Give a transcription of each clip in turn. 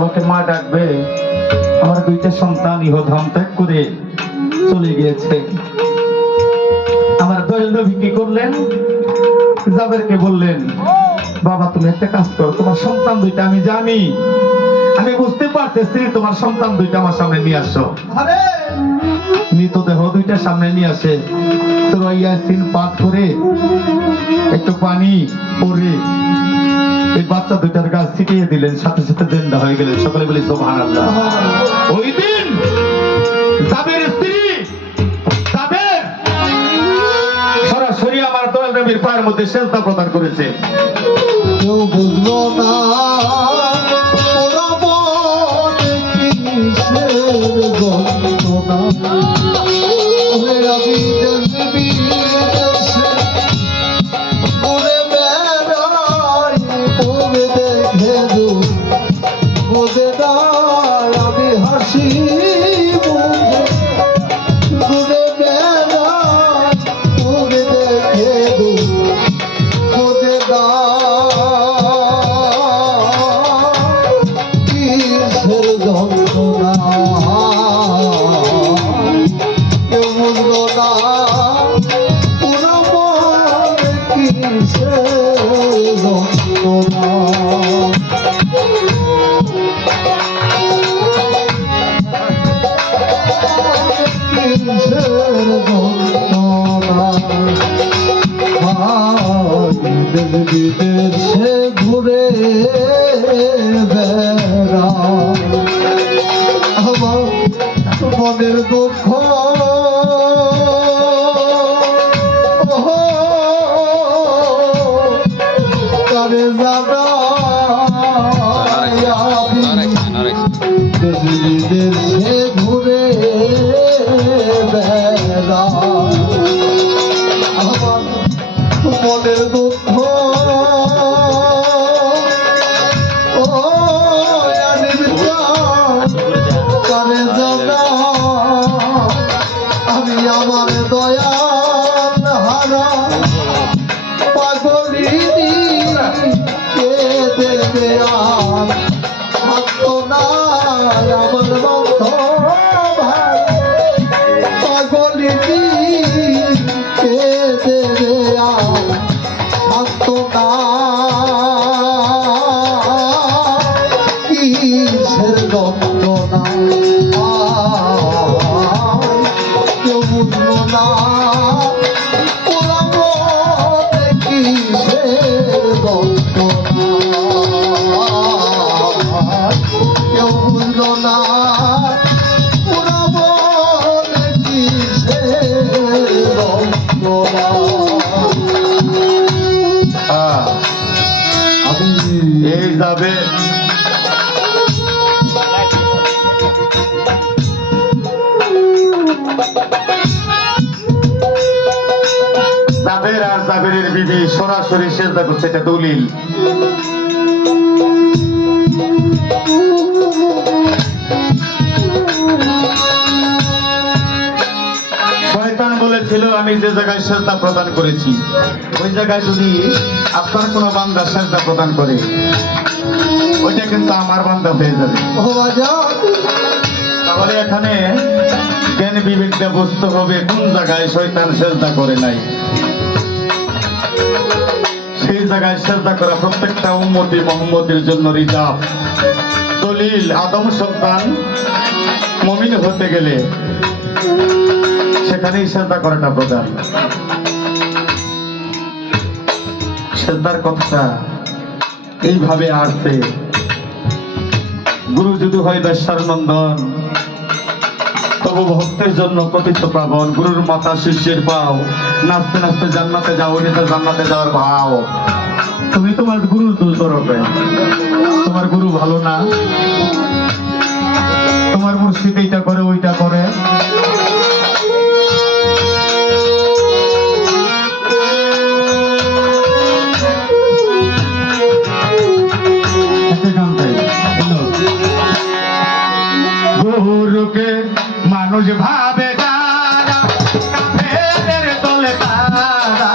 আমাকে মা ডাকবে। আমার দুইটা সন্তান ইহধাম ত্যাগ করে চলে গিয়েছে। আমার দয়াল নবী কি করলেন? জাবেরকে বললেন, বাবা তুমি একটা কাজ করো, তোমার সন্তান দুইটা আমি জানি, আমি বুঝতে পারতেছি, তোমার সন্তান দুইটা আমার সামনে নিয়ে আসো। মৃতদেহ দুইটা সামনে নিয়ে আসে, সূরা ইয়াসিন পাঠ করে একটু পানি পরে এই বাচ্চা দুইটার গাছ ছিটিয়ে দিলেন, সাথে সাথে জিন্দা হয়ে গেলেন। সকলে বলি সুবহানাল্লাহ। ওই দিন জাবের স্ত্রী জাবের সরাসরি আমার দয়াল নবীর পায়ের মধ্যে সেজদা প্রদান করেছে। কেউ বুঝলো না ওরা বলে কিসের যন্ত্রণা। ওরা বিদেশ বিদেশে ঘুরে বেড়ায়, ওরে দেখে বোঝে না আমি হাসি মুখে। ঘুরে বেড়ায়, ওরে দেখে বোঝে না কিসের যন্ত্রণা। কেউ বুঝলো না ওরা বলে কিসের যন্ত্রণা। বিদেশে ঘুরে বেড়া আমার মনের দুঃখ কারে জানা। বিদেশে ঘুরে বেড়া আমার মনের দুঃখ কারে জানা। আমি আমার দয়াল হারা পাগলিনী কে দেবে আর থাকতো না আমার বন্ধ ভাই। পাগলিনী কে দেবে আর থাকতো না কিসের যন্ত্রণা। কেউ বুঝলো না ওরা বলে কিসের যন্ত্রণা। কেউ বুঝলো না ওরা বলে কিসের যন্ত্রণা। আমি এই যাবে জাবের আর জাবেরের বিবি সরাসরি সেজদা করছে, এটা দলিল। শয়তান বলেছিল আমি যে জায়গায় সেজদা প্রদান করেছি ওই জায়গায় যদি আপনার কোনো বান্দা সেজদা প্রদান করে ওইটা কিন্তু আমার বান্দা হয়ে যাবে। তাহলে এখানে জ্ঞান বিবেকটা বুঝতে হবে কোন জায়গায় শয়তান সেজদা করে নাই। সেই জায়গায় সেজদা করা প্রত্যেকটা উম্মতি মুহাম্মদের জন্য রিজার্ভ। দলিল আদম সন্তান মুমিন হতে গেলে সেখানেই সেজদা করাটা প্রধান। সেজদার কথা এইভাবে আসছে। গুরু যদি হয় বেশ্যার নন্দন, তবু ভক্তের জন্য কথিত প্লাবন। গুরুর মাথা শিষ্যের পাও, নাচতে নাচতে জান্নাতে যাও, এটা জান্নাতে যাওয়ার ভাও। তুমি তোমার গুরুর দোষ ধরবে, তোমার গুরু ভালো না, তোমার মুর্শিদ এইটা করে ওইটা করে। গুরুকে মানুষ ভাবে যারা, কাফেরের দলে তারা।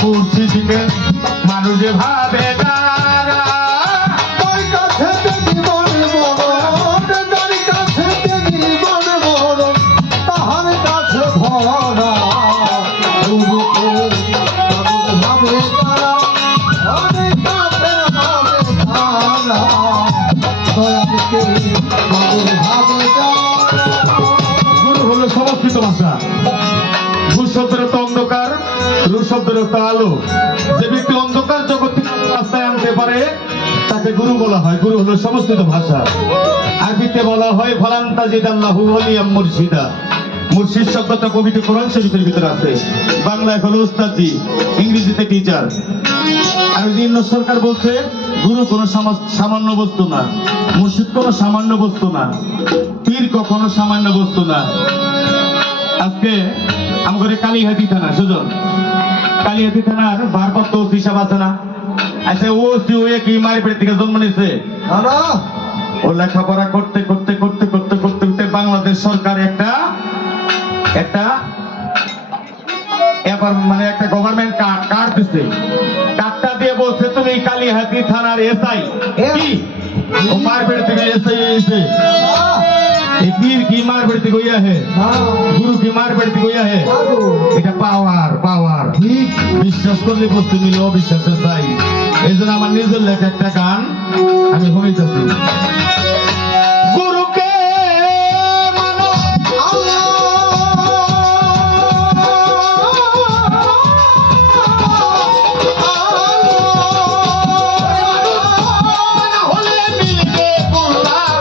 মুর্শিদকে মানুষ ভাবে যারা, ওই কাছে জীবন শব্দের আলো। যে ব্যক্তি অন্ধকার জগৎ থেকে রাস্তায় আনতে পারে তাকে গুরু বলা হয়। গুরু হলো সংস্কৃত ভাষা। আরবিতে বলা হয় ফালান্তা জিদাল্লাহু ওয়ালিয়াম মুর্শিদা। মুর্শিদ শব্দটা পবিত্র কোরআন শরীফের ভিতরে আছে। বাংলায় হলো উস্তাদজি, ইংরেজিতে টিচার। আর ইন্দ্র সরকার বলছে গুরু কোনো সামান্য বস্তু না, মুর্শিদ কোনো সামান্য বস্তু না, পীর কখনো সামান্য বস্তু না। আজকে আমাদের কালীহাতি থানা, সুজন কালীহাতি থানার ভারপ্রাপ্ত ওসি সাহেব আছে না? আচ্ছা ও ওসি হয়ে কি মায়ের পেট থেকে জন্ম নিয়েছে? না না, ও লেখাপড়া করতে করতে করতে করতে করতে করতে বাংলাদেশ সরকার একটা এবার মানে একটা গভর্নমেন্ট কার্ড দিছে। কার্ডটা দিয়ে বলছে তুমি কালীহাতি থানার এসআই। কি ও মায়ের পেট থেকে এসআই হয়েছে? এই পীর কি মার বেড়তে গইয়া হে, গুরু কি মার বেড়তে গইয়া হে? এটা পাওয়ার পাওয়ার। ঠিক বিশ্বাস করলে বস্তু মিলে অবিশ্বাসে চাই। এই জন্য আমার নিজের লেখা একটা গান আমি হইতেছি। গুরুকে মানো হলে মিলবে বললাম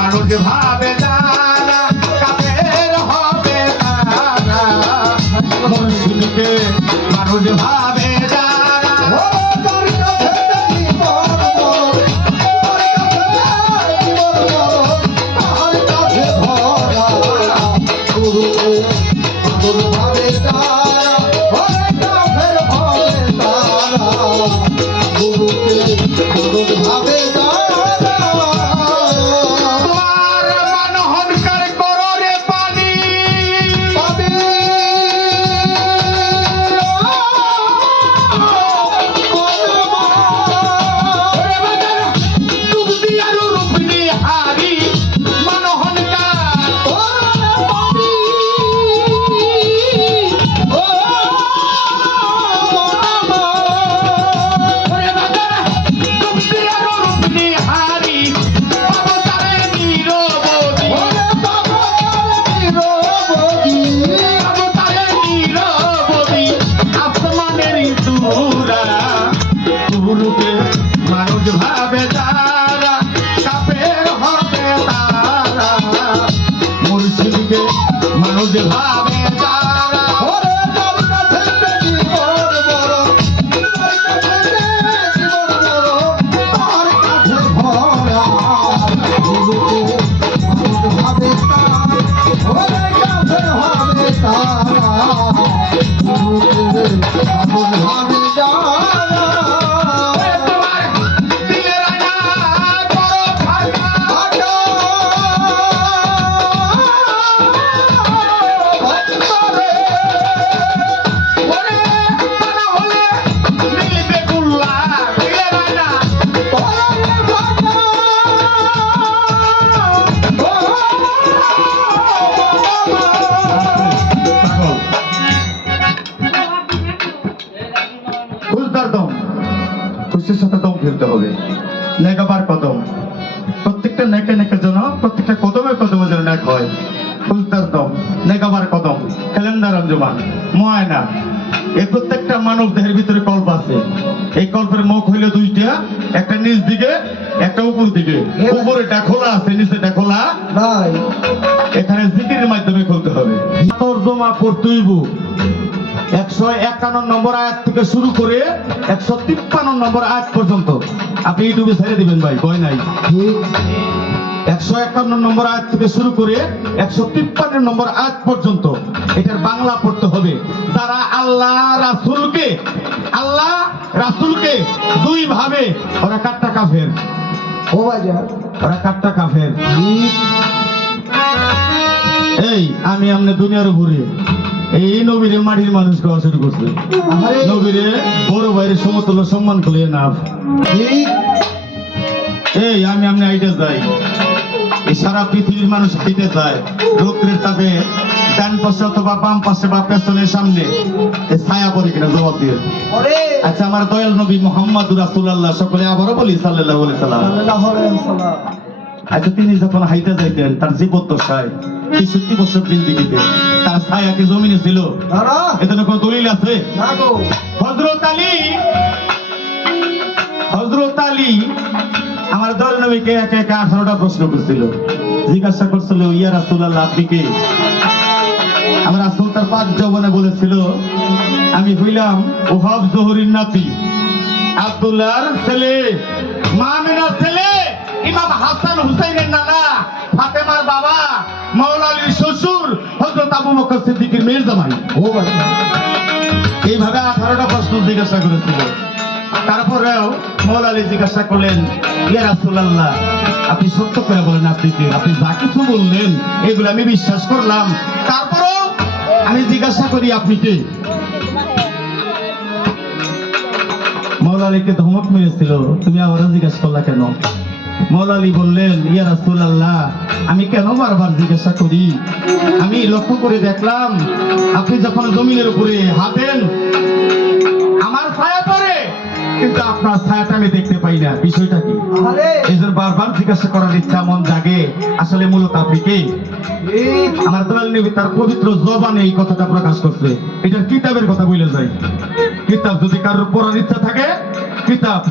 গুরুকে ভাবে যারা কাফের হবে তারা, মুর্শিদকে মানুষ ভাবে যারা তোমার মানহনকার করো রে পানি, ডুব দিয়ারু রূপনি হারি মানহনকার ডুব দিয়ারু রূপনি হারি অবতারে নিরবধি, অবতারে নিরবধি আসমানের দূরা। গুরুকে মানুষ ভাবে যারা কাফের হবে তারা, মুর্শিদকে মানুষ ভাবে যারা তোমার দিলের আয়না করো ফাঁকা। ওরে মানা হলে মিলবে গুল্লা, দিলের আয়না খুশদার দম, খুশির সাথে দম ফেলতে হবে। নেকাবার কদম, প্রত্যেকটা নেকে নেকে যেন প্রত্যেকটা কদমে কদমে যেন নেক হয়। খুশদার দম, নেকাবার কদম, ক্যালেন্ডার আঞ্জুমান, ময়না, এই প্রত্যেকটা মানব দেহের ভিতরে কল্প আছে। এই কল্পের মুখ হইলে দুইটা, একটা নিচ দিকে একটা উপর দিকে। উপরেটা খোলা আছে, নিচেটা খোলা নাই। এখানে জিকিরের মাধ্যমে খুলতে হবে। তরজমা পড়তেইব 151 নম্বর আয়াত থেকে শুরু করে 153 নম্বর আয়াত পর্যন্ত। আপনি ইউটিউবে ছেড়ে দিবেন ভাই, ভয় নাই। 151 নম্বর আয়াত থেকে শুরু করে 153 নম্বর আয়াত পর্যন্ত এটার বাংলা পড়তে হবে। যারা আল্লাহ রাসূলকে দুই ভাবে, ওরা কাট্টা কাফের। ও বাজার ওরা কাট্টা কাফের। এই আমি আমনে দুনিয়ার উপরে এই নবীরে মাটির মানুষ খাওয়া শুরু করছে। নবীরে বড় ভাইয়ের সমতুল্য সম্মান করলে না। ঠিক যায়, এই সারা পৃথিবীর মানুষ হেঁটে যায় রৌদ্রের তাপে, ডান পাশে অথবা বাম পাশে বা পেছনের সামনে এই ছায়া পড়ে কিনা জবাব দিয়ে। ওরে আচ্ছা, আমার দয়াল নবী মুহাম্মদুর রাসূলুল্লাহ, সকলে আবারও বলি সাল্লাল্লাহু আলাইহি সাল্লাম। সাল্লাল্লাহু আলাইহি ওয়াসাল্লাম। আচ্ছা, তিনি যখন হাইতে যাইতেন তার জীবদ্দশায় 63 বছর জিন্দেগিতে তার ছায়া কি জমিনে ছিল? না না এতে কোনো দলিল আছে? না গো। হযরত আলী আমার দয়াল নবীকে একে একে 18টা প্রশ্ন করছিল, জিজ্ঞাসা করছিল, ইয়া রাসূলুল্লাহ আপনি কে? আমার রাসূল তার পাক যৌবনে বলেছিল, আমি হইলাম ওহাব জোহরীর নাতি, আব্দুল্লাহর ছেলে, মামিনার ছেলে, ইমাম হাসান হুসাইনের নানা, ফাতেমার বাবা, মাওলা আলীর শ্বশুর, হযরত আবু বকর সিদ্দিকের মেয়ের জামাই। ও ভাই এইভাবে 18টা প্রশ্ন জিজ্ঞাসা করেছিল। তারপরেও মাওলা আলী জিজ্ঞাসা করলেন, ইয়া রাসূলুল্লাহ আপনি সত্য করে বলেন আপনি কে? আপনি যা কিছু বললেন এগুলো আমি বিশ্বাস করলাম, তারপরেও আমি জিজ্ঞাসা করি আপনি কে? মাওলা আলীকে ধমক মেরেছিল, তুমি আবারও জিজ্ঞাসা করলা কেন? মাওলা আলী বললেন, ইয়া রাসূলুল্লাহ আমি কেন বারবার জিজ্ঞাসা করি? আমি লক্ষ্য করে দেখলাম আপনি যখন জমিনের উপরে হাঁটেন আমার ছায়া পড়ে, কিন্তু আপনার ছায়াটা আমি দেখতে পাই না, বিষয়টা কি? আরে এই জন্য বারবার জিজ্ঞাসা করার ইচ্ছা মন জাগে, আসলে মূলত আপনি কে? এই আমার দয়াল নবী তার পবিত্র জবানে এই কথাটা প্রকাশ করছে। এটার কিতাবের কথা বলে যায়। কিতাব যদি কারোর পড়ার ইচ্ছা থাকে,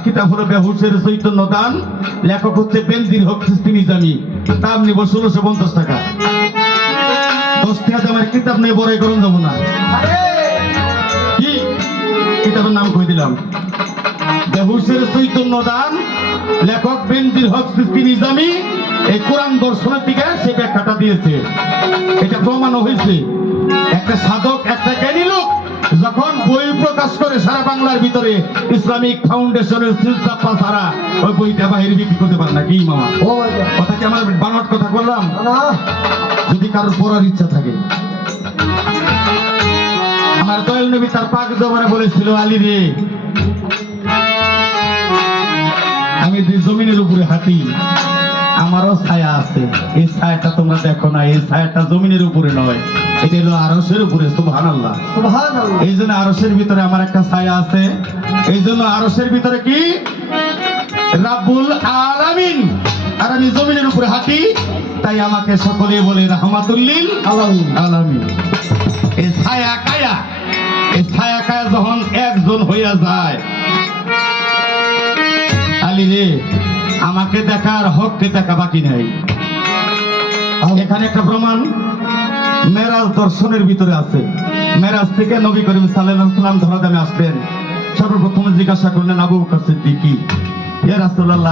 কিতাব হলো বেহুশের চৈতন্য দান, লেখক হচ্ছে বেনজির হক চিশতি নিজামী, দাম নিব 1650 টাকা। 10 টাকা দামের কিতাব নিয়ে বড়াই করুন যাবো না। আরে কি কিতাবের নাম কই দিলাম? বেহুশের চৈতন্য দান, লেখক বেনজির হক চিশতি নিজামী, এই কোরআন দর্শনের দিকে সে ব্যাখ্যাটা দিয়েছে। এটা প্রমাণ হয়েছে একটা সাধক, একটা জ্ঞানী লোক যখন বই প্রকাশ করে সারা বাংলার ভিতরে, ইসলামিক ফাউন্ডেশনের সিলচাপা ছাড়া ওই বইটা বাহিরে বিক্রি করতে পারে না। কি মামা, ও ভাই কথা কি আমার বানোয়াট কথা বললাম? না যদি কারোর পড়ার ইচ্ছা থাকে, আমার দয়াল নবী তার পাক জবানে বলেছিল, আলী রে আমি জমিনের উপরে হাঁটি, আমারও ছায়া আছে। এই ছায়াটা তোমরা দেখো না, এই ছায়াটা জমিনের উপরে নয়, এটা হলো আরশের উপরে। সুবহানাল্লাহ। সুবহানাল্লাহ। এই জন্য আরশের ভিতরে আমার একটা ছায়া আছে। এই জন্য আরশের ভিতরে কি রাব্বুল আলামিন, আর আমি জমিনের উপরে হাঁটি, তাই আমাকে সকলে বলে রাহমাতুল লিল আলামিন। এই ছায়া কায়া, এই ছায়া কায়া যখন একজন হইয়া যায়, আলী রে আমাকে দেখার হককে দেখা বাকি নাই। এখানে একটা প্রমাণ মেরাজ দর্শনের ভিতরে আছে। মেরাজ থেকে নবী করিম সাল্লাল্লাহু আলাইহি ওয়াসাল্লাম ধরাধামে আসলেন, সর্বপ্রথম জিজ্ঞাসা করলেন আবু বকর সিদ্দিক, ইয়া রাসূলুল্লাহ